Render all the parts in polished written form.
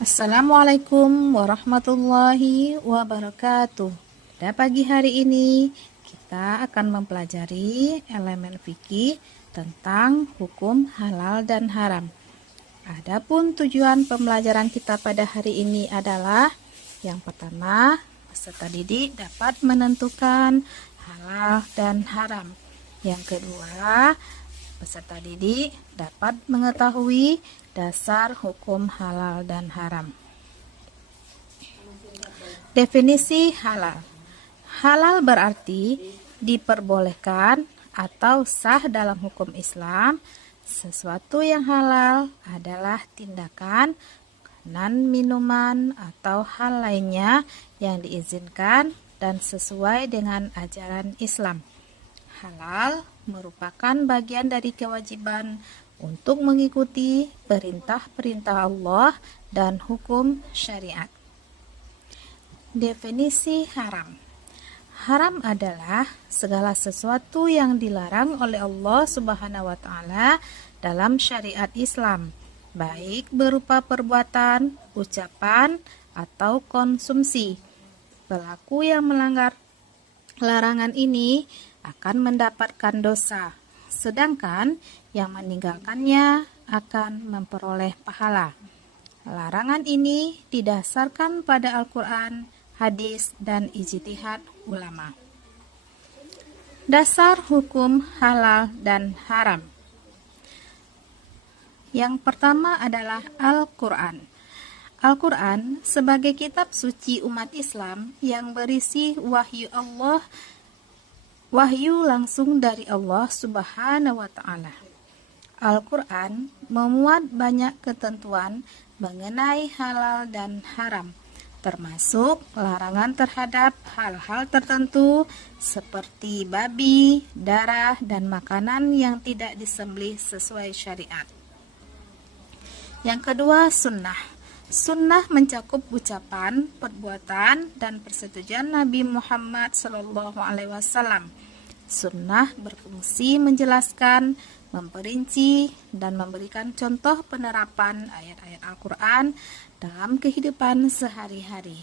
Assalamualaikum warahmatullahi wabarakatuh. Pada pagi hari ini kita akan mempelajari elemen fikih tentang hukum halal dan haram. Adapun tujuan pembelajaran kita pada hari ini adalah yang pertama, peserta didik dapat menentukan halal dan haram. Yang kedua, peserta didik dapat mengetahui dasar hukum halal dan haram. Definisi halal. Halal berarti diperbolehkan atau sah dalam hukum Islam. Sesuatu yang halal adalah tindakan, makanan, minuman, atau hal lainnya yang diizinkan dan sesuai dengan ajaran Islam. Halal merupakan bagian dari kewajiban untuk mengikuti perintah-perintah Allah dan hukum syariat. Definisi haram. Haram adalah segala sesuatu yang dilarang oleh Allah Subhanahu wa taala dalam syariat Islam, baik berupa perbuatan, ucapan, atau konsumsi. Pelaku yang melanggar larangan ini akan mendapatkan dosa, sedangkan yang meninggalkannya akan memperoleh pahala. Larangan ini didasarkan pada Al-Quran, hadis, dan ijtihad ulama. Dasar hukum halal dan haram. Yang pertama adalah Al-Quran. Al-Quran sebagai kitab suci umat Islam yang berisi wahyu langsung dari Allah Subhanahu wa taala. Al-Quran memuat banyak ketentuan mengenai halal dan haram, termasuk larangan terhadap hal-hal tertentu seperti babi, darah, dan makanan yang tidak disembelih sesuai syariat. Yang kedua, sunnah. Sunnah mencakup ucapan, perbuatan, dan persetujuan Nabi Muhammad SAW. Sunnah berfungsi menjelaskan, memperinci, dan memberikan contoh penerapan ayat-ayat Al-Quran dalam kehidupan sehari-hari.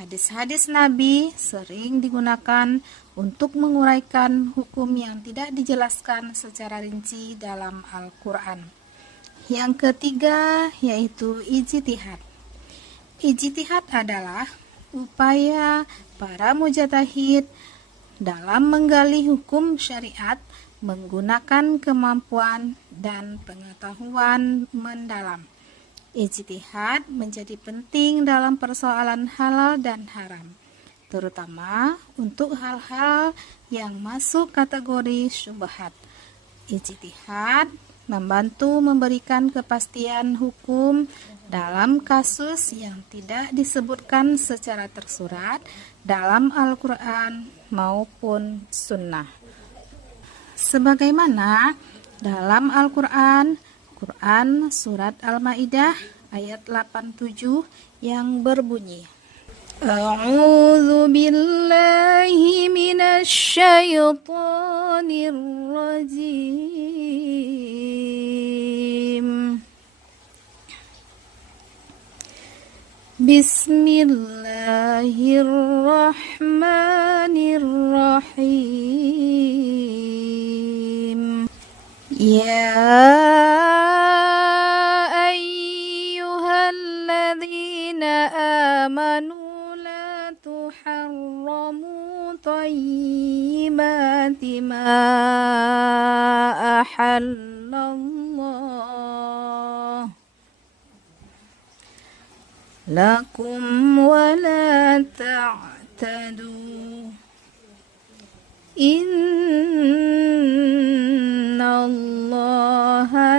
Hadis-hadis Nabi sering digunakan untuk menguraikan hukum yang tidak dijelaskan secara rinci dalam Al-Quran. Yang ketiga yaitu ijtihad. Ijtihad adalah upaya para mujtahid dalam menggali hukum syariat menggunakan kemampuan dan pengetahuan mendalam. Ijtihad menjadi penting dalam persoalan halal dan haram, terutama untuk hal-hal yang masuk kategori syubhat. Ijtihad membantu memberikan kepastian hukum dalam kasus yang tidak disebutkan secara tersurat dalam Al-Quran maupun Sunnah. Sebagaimana dalam Al-Quran, Surat Al-Ma'idah ayat 87 yang berbunyi, A'udzu billahi minasy syaithanir rajim. Bismillahirrahmanirrahim. Ya ayyuhalladzina amanu la tuharramu thayyibati ma ahallallah lakum wa la ta'tadu innallaha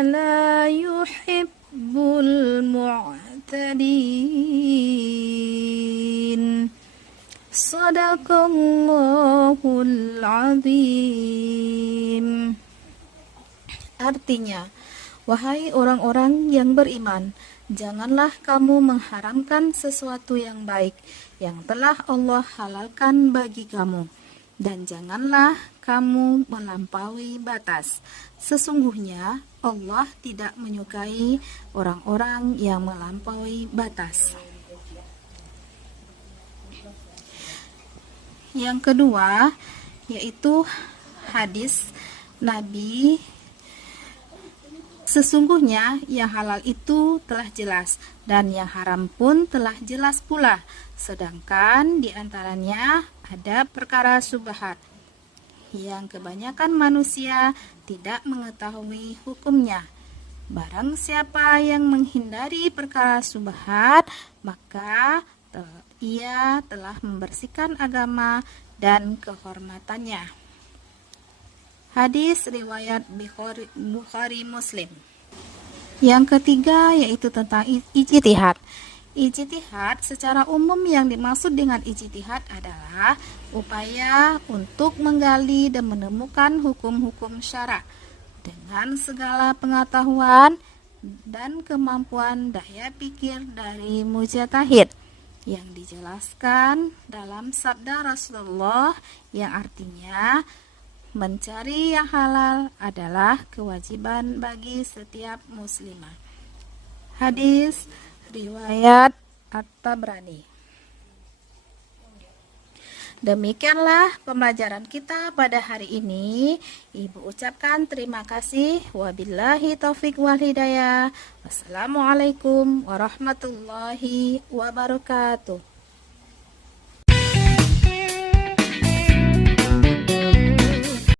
la yuhibbul mu'tadin. Shadaqallahul azim. Artinya, wahai orang-orang yang beriman, janganlah kamu mengharamkan sesuatu yang baik yang telah Allah halalkan bagi kamu, Dan janganlah kamu melampaui batas. Sesungguhnya Allah tidak menyukai orang-orang yang melampaui batas. Yang kedua, yaitu hadis Nabi, sesungguhnya yang halal itu telah jelas dan yang haram pun telah jelas pula, sedangkan di antaranya ada perkara syubhat yang kebanyakan manusia tidak mengetahui hukumnya. Barang siapa yang menghindari perkara syubhat, maka ia telah membersihkan agama dan kehormatannya. Hadis riwayat Bukhari Muslim. Yang ketiga yaitu tentang ijtihad. Ijtihad secara umum yang dimaksud dengan ijtihad adalah upaya untuk menggali dan menemukan hukum-hukum syara dengan segala pengetahuan dan kemampuan daya pikir dari mujtahid yang dijelaskan dalam sabda Rasulullah yang artinya mencari yang halal adalah kewajiban bagi setiap muslimah. Hadis riwayat At-Tabrani. Demikianlah pembelajaran kita pada hari ini. Ibu ucapkan terima kasih. Wabillahi taufik wal hidayah. Wassalamualaikum warahmatullahi wabarakatuh.